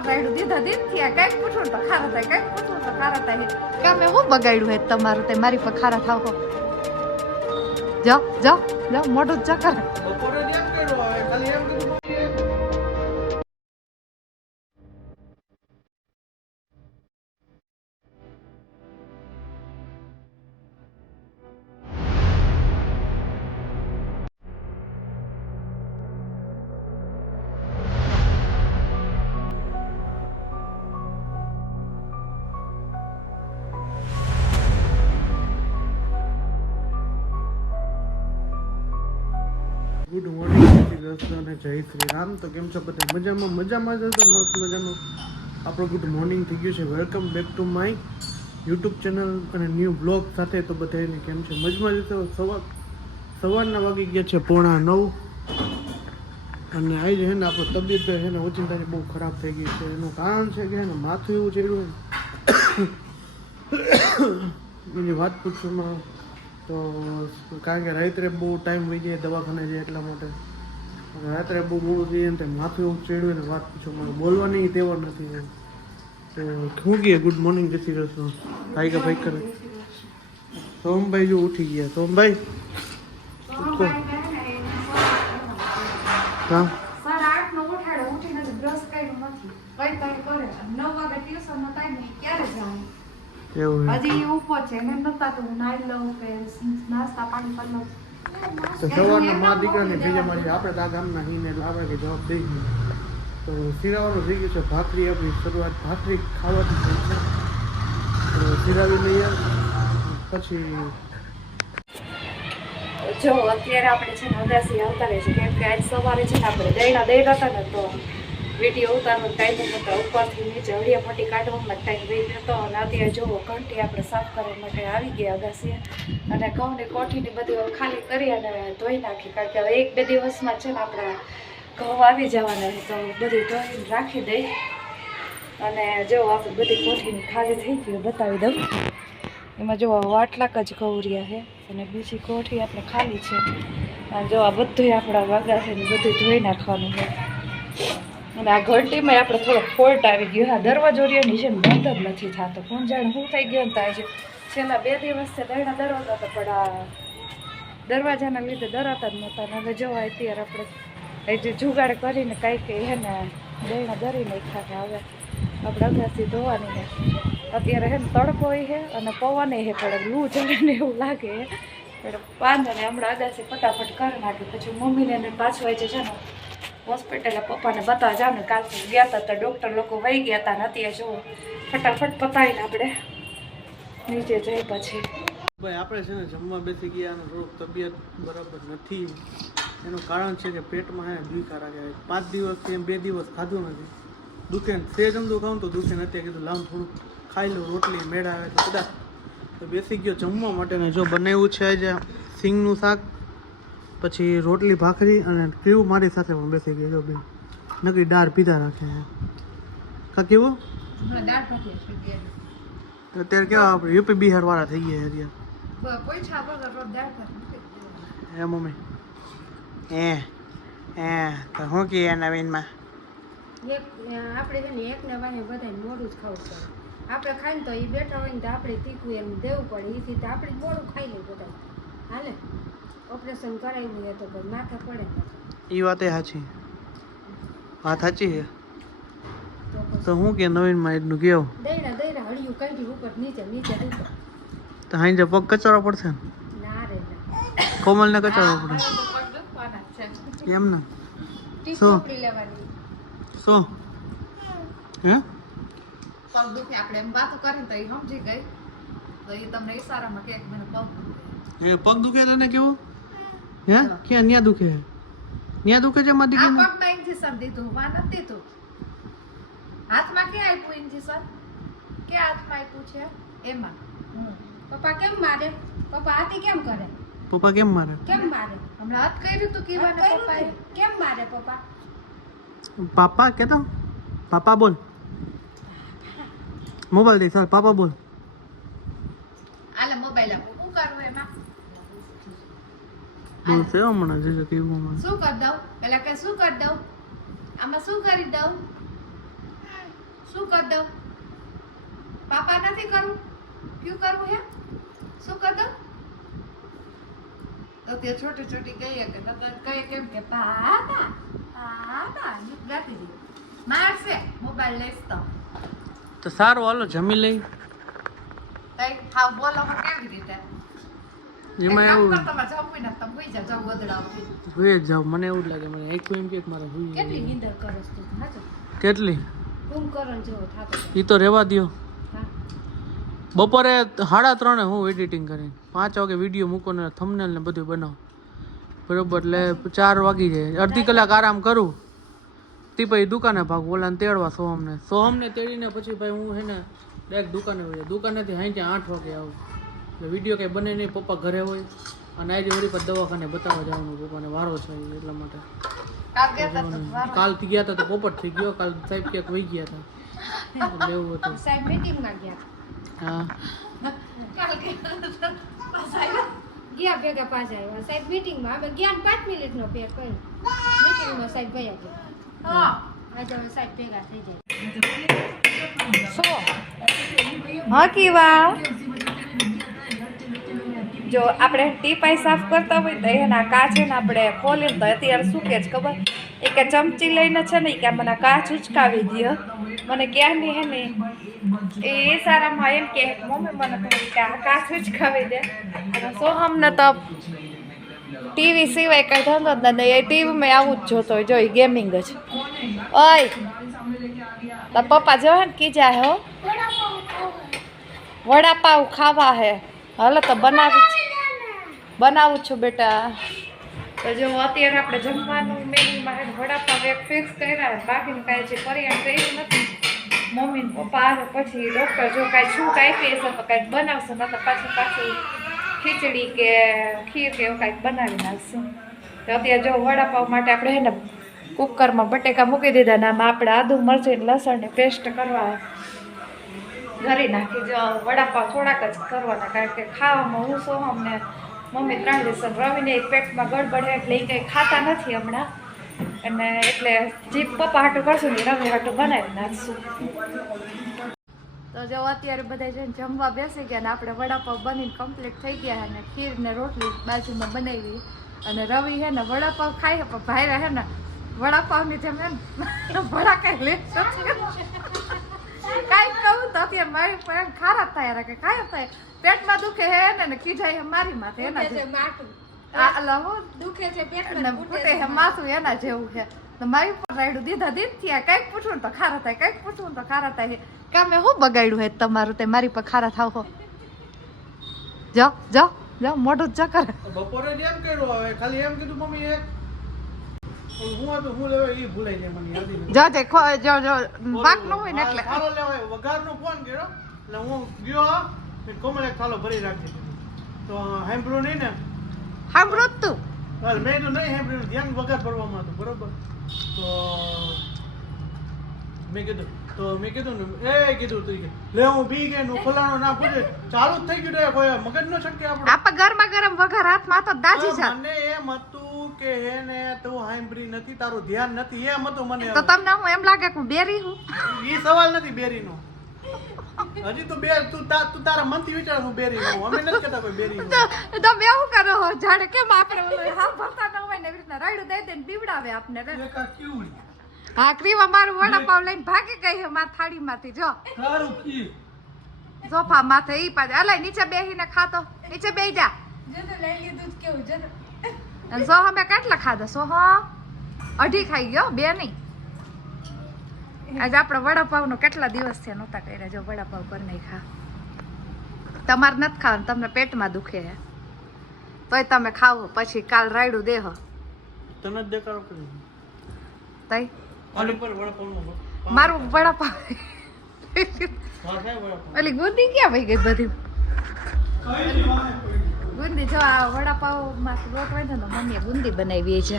બગાડ્યું દીધા દીધ થયા કઈક પૂછું તો ખારા થાય કઈક પૂછું તો ખારા થાય કામે હું બગાડ્યું હે તમારું તે મારી પર ખારા થાવ જાઓ જાઓ જાઓ મોઢું ચક્કર બપોરે એમ કર્યો હવે ખાલી એમ કીધું ગુડ મોર્નિંગ દોસ્તો અને જય શ્રી રામ. તો કેમ છો બધા? મજામાં જ હતો. મસ્ત મજાનું આપણું ગુડ મોર્નિંગ થઈ ગયું છે. Welcome back to my YouTube channel અને ન્યૂ બ્લોગ સાથે. તો બધાને કેમ છે? મજામાં જ હતો. સવારના વાગી ગયા છે 8:30 અને આજે છે ને આપણું તબિયત છે ને ઓચિંતાની બહુ ખરાબ થઈ ગઈ છે. એનું કારણ છે કે ને માથું એવું ચડ્યું એની વાત પૂછવામાં. તો કારણ કે રાત્રે બહુ ટાઈમ વહી જાય દવાખાને જાય એટલા માટે રાત્રે બહુ મોડું થઈ જાય ને માથું એવું ચડ્યું ને વાત પૂછો મને બોલવાની તેવર નથી એમ. તો શું કહે ગુડ મોર્નિંગ જય શ્રી કૃષ્ણ ભાઈ કે ભાઈ કરે. સોમભાઈ જો ઉઠી ગયા. સોમભાઈ હા સર 8 નો ઉઠાડો ઉઠીને બ્રશ કર્યું નથી કઈ કરે 9 વાગે ટ્યુશન નો ટાઈમ ક્યારે જવાનું એવું હજી ઉપર છે એને નતા તો હું નાઈ લઉં કે નાસ્તા પાણી કરી લઉં તો સવારના મા દીકરાને ભેજા મારી આપણે તો આ ગામના હીને એટલે આપણે કે જવાબ દઈ દઈએ. તો સિરાવાનું થઈ ગયું છે. ભાખરી આપણી શરૂઆત ભાખરી ખાવાથી થઈ છે. તો સિરાવી લઈએ પછી જો અત્યારે આપણે છે ને અગાસી આવતા રહે છે કેમ કે આજ સવારે છે ને આપણે દહીના દહીં હતા ને તો વિડીયો ઉતારવાનો ટાઈમ નહોતો. ઉપરથી નીચે હળિયા પટ્ટી કાઢવામાં ટાઈમ રહી જતો અને અત્યારે જુઓ ઘંટી આપણે સાફ કરવા માટે આવી ગયા અગાસીએ અને ઘઉંની કોઠીની બધી ખાલી કરી અને ધોઈ નાખી કારણ કે હવે 1-2 દિવસમાં છે ને આપણા ઘઉં આવી જવાના તો બધી ધોઈને રાખી દઈ અને જો આપણે બધી કોઠીની ખાલી થઈ ગઈ બતાવી દઉં. એમાં જો આટલાક જ ઘઉં રહ્યા છે અને બીજી કોઠી આપણે ખાલી છે અને જો આ બધું આપણા વાગા છે ને બધું ધોઈ નાખવાનું છે. અને આ ઘંટીમાં આપણે થોડો ફોલ્ટ આવી ગયો. હા દરવાજો રહ્યો છે ને બંધ જ નથી થતો. કોણ જાણે શું થઈ ગયો ને થાય છેલ્લા 2 દિવસથી દહીણા દરવાજા હતા પણ આ દરવાજાના લીધે દરાતા જ નહોતા. હવે જો અત્યારે આપણે જે જુગાડ કરીને કાંઈક હે ને દહીણા દરી નાખ્યા હવે આપણે અગાસી ધોવાની ને અત્યારે હે ને તડકો છે અને પવન છે પણ લૂ ચડે ને એવું લાગે એટલે વાંધો ને હમણાં અગાસી ફટાફટ કરી નાખી પછી મમ્મીને પાછું આવી છે ને હોસ્પિટલે પપ્પાને બતાવવા જાવ ને કાલ ગયા હતા તો ડૉક્ટર લોકો વહી ગયા હતા નથી જો ફટાફટ પતાવીને આપણે નીચે જઈ પછી ભાઈ આપણે છે ને જમવા બેસી ગયા અને થોડુંક તબિયત બરાબર નથી. એનું કારણ છે કે પેટમાં હે દુખા રાખે 5 દિવસથી એમ 2 દિવસ ખાધું નથી. દુખે સેજ અમદું ખાવું તો દુખે નથી. કીધું લાવ થોડુંક ખાઈ લઉં રોટલી મેળા આવે તો કદાચ તો બેસી ગયો જમવા માટે ને જો બનાવ્યું છે આજે સિંગનું શાક પછી રોટલી ભાખરી અને કેવું મારી સાથે પણ બેસી ગઈ જો બેન નકરી દાળ પીધા રાખે કા કેવું અત્યારે કેવા આપણે યુપી બિહાર વાળા થઈ ગયા અત્યારે એ મમ્મી તો શું કે નવીનમાં આપણે છે ને એકને વાહે બધાને મોડું જ ખાવું પડે. આપણે ખાઈને તો એ બેઠા હોય ને તો આપણે તીખું એમ દેવું પડે. એથી તો આપણે મોડું ખાઈ લઈએ બધા હાલે. ઓપરેશન કરાવ્યું હોય તો પણ માથે પડે એ વાત સાચી છે. તો હું કે નવીનમાં એટલું કેવું દઈડા હળિયું કાઢી ઉપર નીચે ઉપર તો હાઈ પગ કચરો પડશે ને ના રે કોમલને કચરો પડે એમ ને શું લેવાની શું હે પગ દુખે આપણે એમ વાતો કરીને તો એ સમજી ગઈ તો એ તમને ઈશારામાં કહે મને પગ પગ દુખે તને કેવું હે ક્યાં ન્યા દુખે છે મારી આ દીકરીને પગમાં ઇન્જેક્શન દીધું માં નથી દીધું હાથમાં ક્યાં આપ્યું ઇન્જેક્શન ક્યાં હાથમાં આપ્યું છે એમાં પપ્પા કેમ મારે? પપ્પા આથી કેમ કરે? પપ્પા કેમ મારે હમણાં હાથ કર્યું તું કીવાને પપ્પાએ કેમ મારે પપ્પા? પાપા કેતો પાપા બોલ મોબાઈલ દે સર પાપા બોલ આલે મોબાઈલ આપો શું કરવું એમાં બોલ છે હમણાં જે કેવું શું કરી દઉં પેલા કે શું કરી દઉં આમાં શું કરી દઉં શું કર દઉં? પાપા નથી કરવું? ક્યું કરવું હે? શું કર દઉં? તો તે છોટી છોટી કહીએ કે નકર કહે કેમ કે પાપા પાપા ગીત ગાતી હતી. મારશે મોબાઈલ લઈશ તો સારું હાલો જમી લઈ. તઈ હાવ બોલો પણ કેવી રીતે? એમાં એવું તમે જમવી ને તમે હોઈ જાવ ગોદડાવતી. હુઈ જ જાવ મને એવું જ લાગે મને એક એમ કે મારે હુઈ કેટલી નીંદર કરસ તું? હાચો કેટલી કુંભકરણ જેવો થાતો હતો. ઈ તો રહેવા દ્યો. હા. બપોરે 3:30 હું એડિટિંગ કરીને 5 વાગે વિડીયો મૂકો ને થંબનેલ ને બધું બનાવું બરોબર એટલે 4 વાગી જાય અડધી કલાક આરામ કરું તે પછી દુકાને ભાગું ઓલાને તેડવા સોહમને તેડીને પછી ભાઈ હું હે ને ડાયરેક્ટ દુકાને વળી દુકાનેથી હાઈ 8 વાગે આવું એટલે વિડીયો કંઈ બને નહીં પપ્પા ઘરે હોય અને આજે વળી પર દવાખાને બતાવવા જવાનું પપ્પાને વારો છે એટલા માટે કાલથી ગયા હતા તો પોપટ થઈ ગયો કાલ સાહેબ ક્યાંક વહી ગયા હતા એટલે એવું હતું સાહેબ મીટિંગમાં ગયા. હા ગયા ભેગા પાછા આવ્યા સાહેબ મીટિંગમાં અમે ગયા ને 5 મિનિટનો ફેર કર્યો મીટિંગમાં સાહેબ ગયા ગયા આજે હવે સાહેબ ભેગા થઈ જાય. હા કીવા જો આપણે ટીપાઈ સાફ કરતા હોય તો એના કાચ છે ને આપણે ખોલીને તો અત્યારે શું કે છે ખબર એ કે ચમચી લઈને છે ને કે મને કાચ ઉચકાવી દે મને ક્યાંની હે ને એ સારામાં એમ કે મમ્મી મને કહે કે આ કાચ ઉચકાવી દે અને સોહમને તો ટીવી સિવાય કંઈ ધંધો જ નથી એ ટીવીમાં આવું જ જોતો હોય જોઈ ગેમિંગ જ ઓય તાર પપ્પા જો ને કીજા હે હો વડાપાવ ખાવા હે હાલો તો બનાવું છું બેટા તો જો અત્યારે આપણે જમવાનું મેનુમાં વડાપાવ એક ફિક્સ કર્યા બાકીનું કાંઈ જે પરિણામ કર્યું નથી મમ્મી ને પપ્પા આવે પછી ડૉક્ટર જો કાંઈ શું કાંઈ કહેશે તો કાંઈક બનાવશે ન તો પાછું ખીચડી કે ખીર કે એવું કાંઈક બનાવી નાખશું તો અત્યારે જો વડાપાવ માટે આપણે હે ને કુકરમાં બટેકા મૂકી દીધા ને આમાં આપણે આદુ મરચી લસણની પેસ્ટ કરવા ઘરી નાખી જો વડાપાવ થોડાક જ કરવાના કારણ કે ખાવામાં હું સોહમ ને મમ્મી 3 દિવસ રવિને પેટમાં ગડબડ એટલે એ કંઈ ખાતા નથી હમણાં અને એટલે જે પપ્પા હાટું કરશું ને રવિ હાટું બનાવી નાખશું તો જો અત્યારે બધા જઈને જમવા બેસી ગયા ને આપણે વડાપાવ બનીને કમ્પ્લીટ થઈ ગયા અને ખીર ને રોટલી બાજુમાં બનાવી અને રવિ હે ને વડાપાવ ખાય પણ ભાઈ હે ને વડાપાવની જેમ હે ને વડા કાંઈ લે કાંઈક કહું તો અત્યારે મારી એમ ખારા થાય રાખે કાંઈ થાય પેટમાં દુખે હે ને ખીજાય મારી માથે એના જેવું દુખે છે ફૂટે હે માથું એના જેવું છે તો મારી ઉપર રાયડું દીધા થયા કંઈક પૂછવું તો ખારા થાય કંઈક પૂછવું તો ખારા થાય કામે હું બગાડ્યું હે તમારું તે મારી પર ખારા થાવ હો જાઓ જાઓ જાઓ મોઢું જ કરે બપોરે જ એમ કર્યું હવે ખાલી એમ કીધું મમ્મી એક હું લેવા એ ભૂલાઈ જાય મને યાદ નથી જો વાક ન હોય ને એટલે થાળો લેવાય વઘારનો ફોન કર્યો એટલે હું ગયો કોમલ એક થાળો ભરી રાખી તો સાંભળ્યું નહીં ને સાંભળું તું હાલ મેં તો નહીં સાંભળ્યું ધ્યાન વઘાર ભરવામાં હતું બરોબર તો મેં કીધું ને કીધું તું લે હું બી ગઈ નું ફલાણો ના પૂછે ચાલુ જ થઈ ગયું કોઈ મગજ નો શક્તિ આપણે આપા ગરમા ગરમ વઘાર હાથમાં તો દાજી છે મને એમ હતું કે હે ને તું સાંભળી નથી તારું ધ્યાન નથી એમ હતું મને તો તમને હું એમ લાગે કે હું બેરી હું ઈ સવાલ નથી બેરીનો હજી તો તું તારા મનથી વિચાર હું બેરી હું અમે નથી કહેતા કોઈ બેરી તો બે એવું કરો હો જાણે કેમ આપણે હા ભરતા ન હોય ને એવી રીતના રાયડું દઈ દઈને બીવડાવે આપને હા ક્રીવા મારું વડાપાવ લઈને ભાગી ગઈ હે માર થાળીમાંથી જો સારું કી સોફા માથે ઈ પાછે અલે નીચે બેહીને ખાતો નીચે બેહી જા લઈ લીધું જ કેવું છે અને સોહા મેં કેટલા ખાધા સોહા અઢી ખાઈ ગયો બે નહીં આજે આપણે વડાપાવનો કેટલા દિવસ છે નહોતા કર્યા જો વડાપાવ કરી નહીં ખા તમારે નથી ખાવાનું તમને પેટમાં દુખે હે તોય તમે ખાવો પછી કાલ રાયડું દેહો તને જ દેખાડો કરી તઈ આલુ પર વડાપાવનો મારું વડાપાવ ઓલી ગુંદી ક્યાં વહી ગઈ બધી ગુંદી જો આ વડાપાવ માં લોટ વાંધો ને મમ્મીએ ગુંદી બનાવી છે